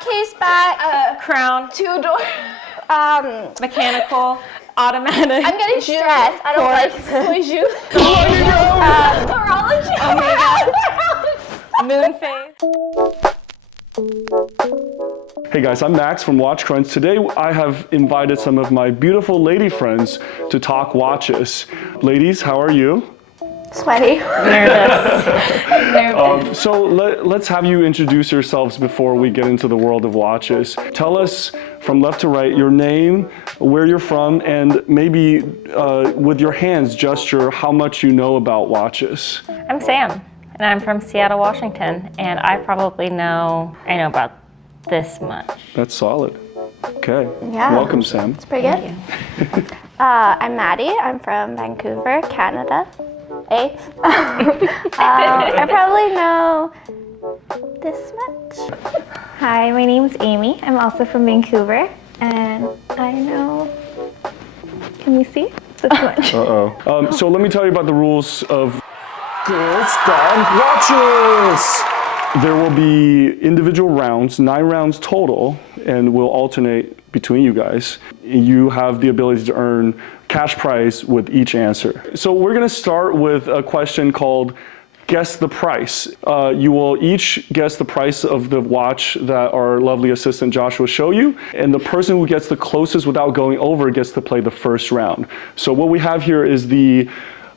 Case back. Crown. Two-door. Mechanical. Automatic. I'm getting stressed. I don't like this. Omega. Moon phase. Hey guys, I'm Max from Watch Crunch. Today I have invited some of my beautiful lady friends to talk watches. Ladies, how are you? Sweaty. Nervous. So let's have you introduce yourselves before we get into the world of watches. Tell us from left to right your name, where you're from, and maybe with your hands gesture how much you know about watches. I'm Sam, and I'm from Seattle, Washington, and I know about this much. That's solid. Okay. Yeah. Welcome, Sam. It's pretty good. I'm Maddie. I'm from Vancouver, Canada. I probably know this much. Hi, my name's Amy. I'm also from Vancouver, and I know, can you see? This much. Uh-oh. So let me tell you about the rules of Girls Gone Watches. There will be individual rounds, 9 rounds total, and we'll alternate between you guys. You have the ability to earn cash prize with each answer. So we're gonna start with a question called Guess the Price. You will each guess the price of the watch that our lovely assistant Josh will show you, and the person who gets the closest without going over gets to play the first round. So what we have here is the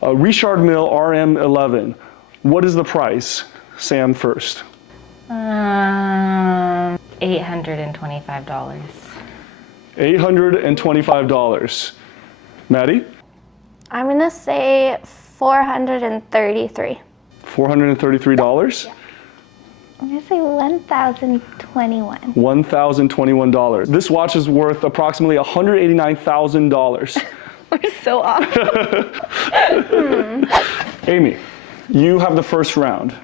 Richard Mille RM11. What is the price? Sam first. $825. $825. Maddie? I'm gonna say 433. $433? Yeah. I'm gonna say 1,021. $1,021. This watch is worth approximately $189,000. We're so off. Amy, you have the first round.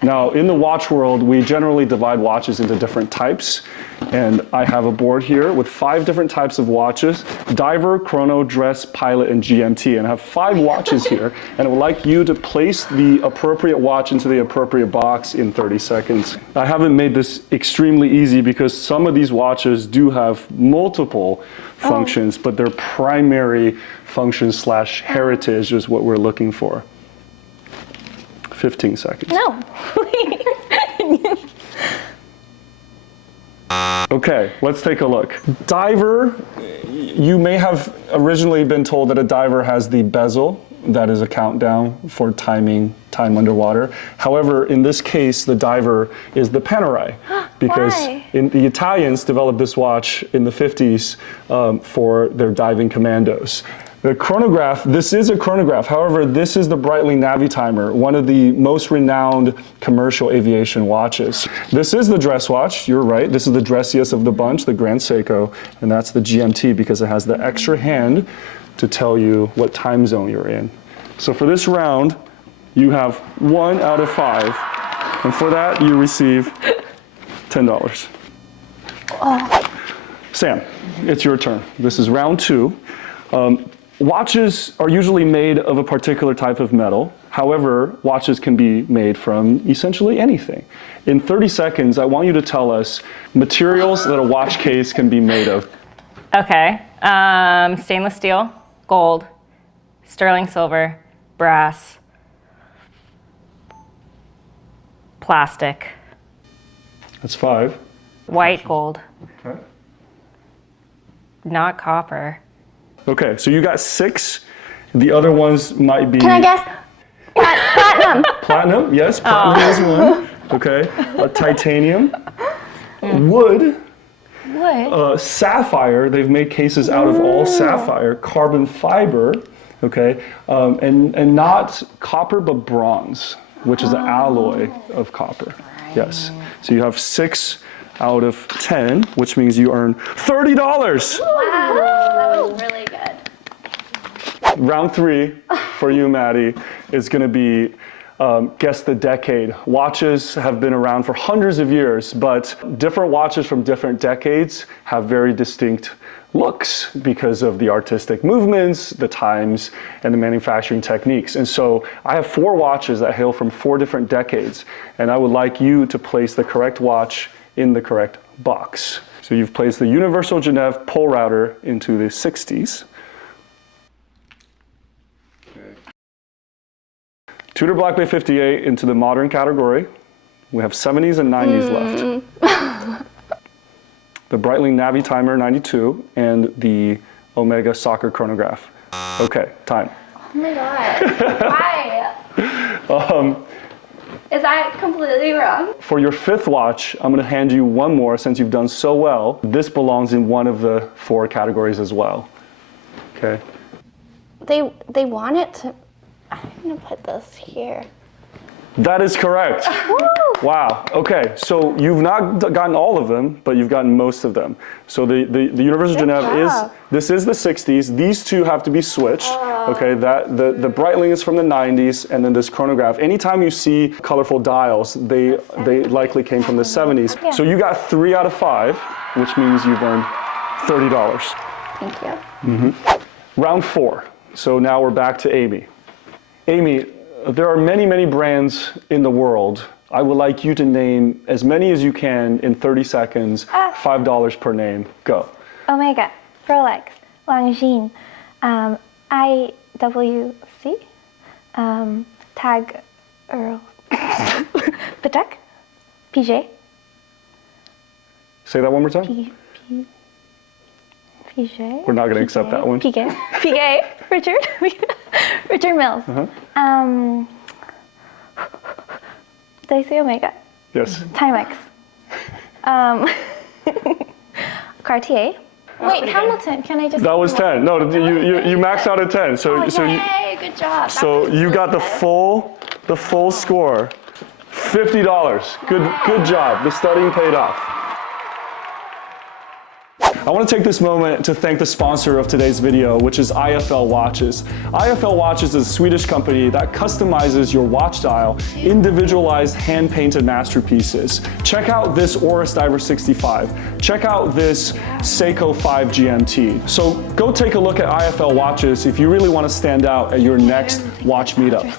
Now, in the watch world, we generally divide watches into different types. And I have a board here with 5 different types of watches: diver, chrono, dress, pilot, and GMT. And I have 5 watches here, and I would like you to place the appropriate watch into the appropriate box in 30 seconds. I haven't made this extremely easy because some of these watches do have multiple functions, but their primary function / heritage is what we're looking for. 15 seconds. No, please. Okay, let's take a look. Diver, you may have originally been told that a diver has the bezel. That is a countdown for timing time underwater. However, in this case, the diver is the Panerai, because the Italians developed this watch in the 50s for their diving commandos. The chronograph, this is a chronograph. However, this is the Breitling Navitimer, one of the most renowned commercial aviation watches. This is the dress watch, you're right. This is the dressiest of the bunch, the Grand Seiko, and that's the GMT because it has the extra hand to tell you what time zone you're in. So for this round, you have 1 out of 5. And for that, you receive $10. Sam, it's your turn. This is round 2. Watches are usually made of a particular type of metal. However, watches can be made from essentially anything. In 30 seconds, I want you to tell us materials that a watch case can be made of. Okay. Stainless steel, gold, sterling silver, brass, plastic. That's 5. White gold. Okay. Not copper. Okay, so you got 6. The other ones might be... Can I guess? Platinum. Platinum, yes, platinum is one. Okay, titanium, wood, sapphire. They've made cases out of all sapphire, carbon fiber. Okay, and not copper but bronze, which is an alloy of copper. Yes, so you have 6 out of 10, which means you earn $30. Wow, that was really good. Round 3 for you, Maddie, is going to be guess the decade. Watches have been around for hundreds of years, but different watches from different decades have very distinct looks because of the artistic movements, the times, and the manufacturing techniques. And so I have 4 watches that hail from 4 different decades, and I would like you to place the correct watch in the correct box. So you've placed the Universal Genève pole router into the 60s. Tudor Black Bay 58 into the modern category. We have 70s and 90s left. The Breitling Navi Timer 92 and the Omega Soccer Chronograph. Okay, time. Oh my god. Why? Is that completely wrong? For your fifth watch, I'm going to hand you one more since you've done so well. This belongs in one of the 4 categories as well. Okay. They want it to. I'm gonna put this here. That is correct. Wow. Okay, so you've not gotten all of them, but you've gotten most of them. So the Universal Genève this is the 60s. These two have to be switched. Okay, the Breitling is from the 90s, and then this chronograph. Anytime you see colorful dials, they likely came from the 70s. Yeah. So you got 3 out of 5, which means you've earned $30. Thank you. Round 4. So now we're back to Amy. Amy, there are many, many brands in the world. I would like you to name as many as you can in 30 seconds, $5 per name. Go. Omega, Rolex, Longines, IWC, Tag Earl, Patek, PJ. Say that one more time. PJ. We're not going to accept that one. PK, Richard Mills. Did I say Omega? Yes. Timex. Cartier. Wait, Hamilton. Can I just? That was 10. No, you maxed out at 10. So Yay, good job. so you got the full score, $50. Good job. The studying paid off. I want to take this moment to thank the sponsor of today's video, which is IFL Watches. IFL Watches is a Swedish company that customizes your watch dial, individualized hand-painted masterpieces. Check out this Oris Diver 65. Check out this Seiko 5 GMT. So go take a look at IFL Watches if you really want to stand out at your next watch meetup.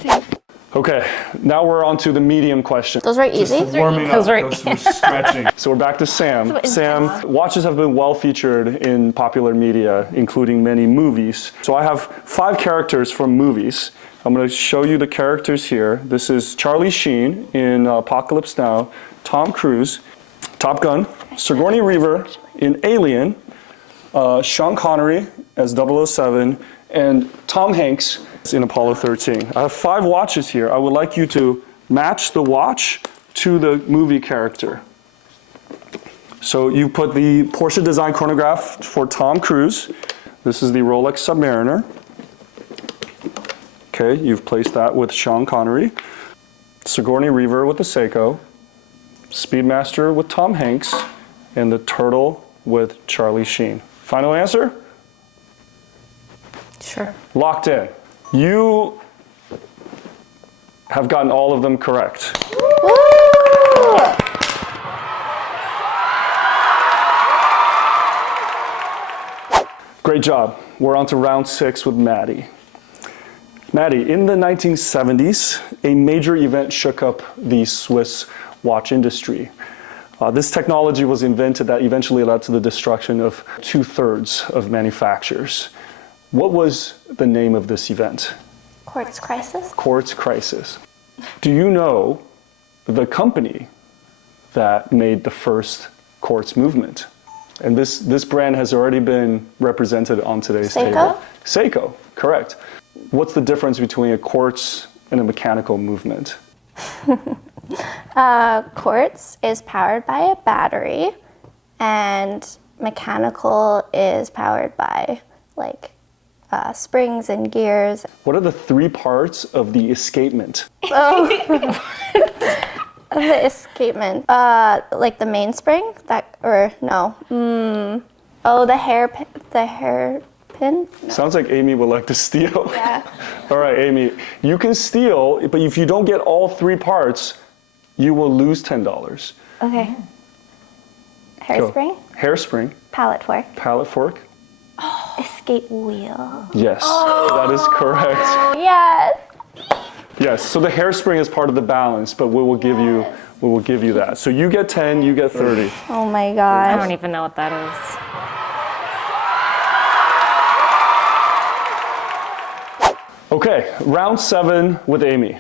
Okay, now we're on to the medium question. Those were easy. Warming up, Those were- we're stretching. So we're back to Sam. Sam, watches have been well featured in popular media, including many movies. So I have 5 characters from movies. I'm going to show you the characters here. This is Charlie Sheen in Apocalypse Now, Tom Cruise, Top Gun, Sigourney Weaver in Alien, Sean Connery as 007, and Tom Hanks in Apollo 13. I have 5 watches here. I would like you to match the watch to the movie character. So you put the Porsche design chronograph for Tom Cruise. This is the Rolex Submariner. Okay, you've placed that with Sean Connery. Sigourney Weaver with the Seiko. Speedmaster with Tom Hanks. And the Turtle with Charlie Sheen. Final answer? Sure. Locked in. You have gotten all of them correct. Woo! Great job. We're on to round 6 with Maddie. Maddie, in the 1970s, a major event shook up the Swiss watch industry. This technology was invented that eventually led to the destruction of 2/3 of manufacturers. What was the name of this event? Quartz crisis. Quartz crisis. Do you know the company that made the first quartz movement? And this brand has already been represented on today's Seiko? table. Seiko, correct. What's the difference between a quartz and a mechanical movement? Quartz is powered by a battery, and mechanical is powered by like springs and gears. What are the 3 parts of the escapement? The escapement, like the mainspring, the hairpin. Sounds like Amy would like to steal. Yeah. All right, Amy, you can steal, but if you don't get all 3 parts, you will lose $10. Okay. Hairspring, Hairspring, palette fork, palette fork. escape wheel. Yes, that is correct. Yes. Yes, so the hairspring is part of the balance, but we will give you we will give you that. So you get 10, you get 30. Oh my I gosh. don't even know what that is. Okay, round 7 with Amy.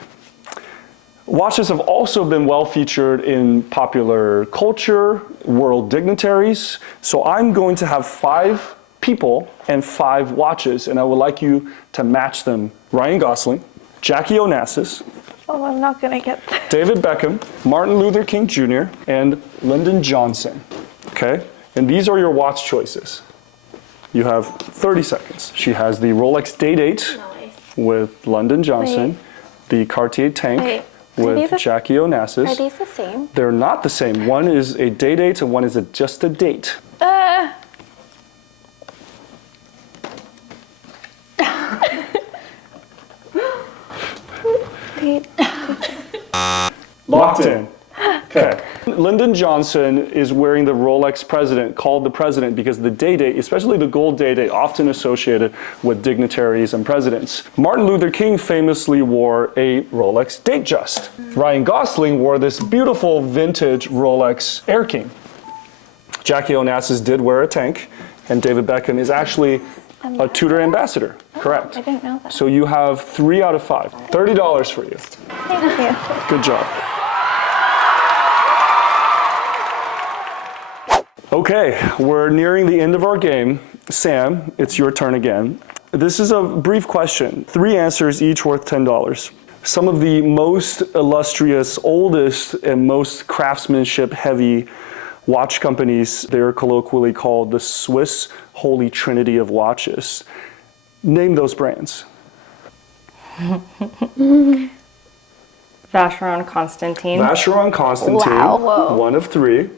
Watches have also been well featured in popular culture, world dignitaries. So I'm going to have 5 people and 5 watches, and I would like you to match them. Ryan Gosling, Jackie Onassis, Oh, I'm not gonna get this. David Beckham, Martin Luther King Jr., and Lyndon Johnson. Okay? And these are your watch choices. You have 30 seconds. She has the Rolex Day-Date with Lyndon Johnson, the Cartier Tank Wait. with these Jackie Are Onassis. these the same? They're not the same. One is a Day-Date and one is just a date. Locked in. Okay. Lyndon Johnson is wearing the Rolex President, called the President, because the Day-Date, especially the gold Day-Date, often associated with dignitaries and presidents. Martin Luther King famously wore a Rolex Datejust. Ryan Gosling wore this beautiful vintage Rolex Air King. Jackie Onassis did wear a tank, and David Beckham is actually a Tudor ambassador. Correct. I didn't know that. So you have 3 out of 5. $30 for you. Thank you. Good job. Okay, we're nearing the end of our game. Sam, it's your turn again. This is a brief question. 3 answers, each worth $10. Some of the most illustrious, oldest, and most craftsmanship-heavy watch companies, they're colloquially called the Swiss Holy Trinity of watches. Name those brands. Vacheron Constantin, Vacheron Constantin, Wow. Whoa. 1 of 3.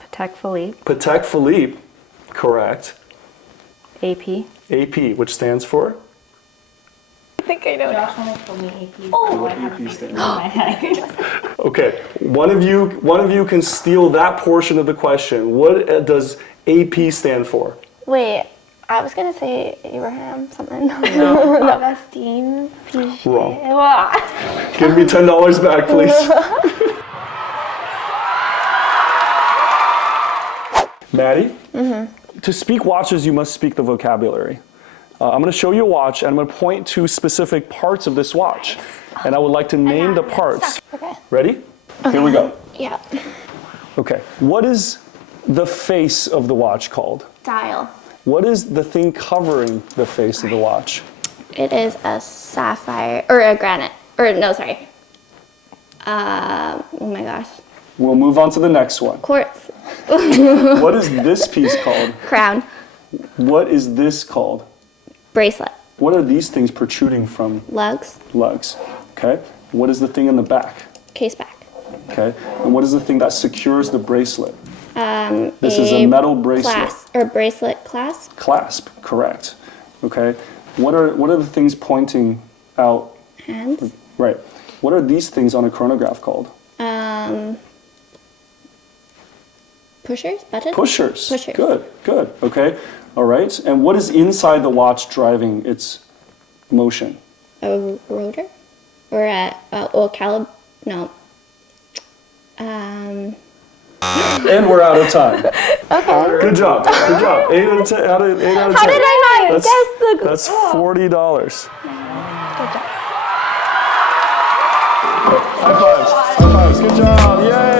Patek Philippe, Patek Philippe, correct. AP. AP, which stands for? I think I know it. Josh only told me AP. Oh, I have it in my head. Okay, one of you can steal that portion of the question. What does AP stand for? Wait, I was gonna say Abraham something. Augustine Pichet. Wrong. Wow. Give me $10 back, please. Maddie? To speak watches, you must speak the vocabulary. I'm going to show you a watch, and I'm going to point to specific parts of this watch. And I would like to name the parts. Okay. Ready? Here we go. Yeah. Okay. What is the face of the watch called? Dial. What is the thing covering the face of the watch? It is a sapphire or a granite. Or no, sorry. Oh my gosh. We'll move on to the next one. Quartz. What is this piece called? Crown. What is this called? Bracelet. What are these things protruding from Lugs. lugs? Okay. What is the thing in the back? Case back. Okay. And what is the thing that secures the bracelet? This is a metal bracelet. Clasp or bracelet clasp. Clasp, correct. Okay. What are the things pointing out? Hands. Right. What are these things on a chronograph called? Pushers. Buttons. Pushers. Pushers. Good. Good. Okay. All right. And what is inside the watch driving its motion? A rotor. Or a calib. No. And we're out of time. Okay. Good job. Good job. 8 out of 10. 8 out of 10. How did I not guess the? That's $40. High fives. High fives. Good job. Yay.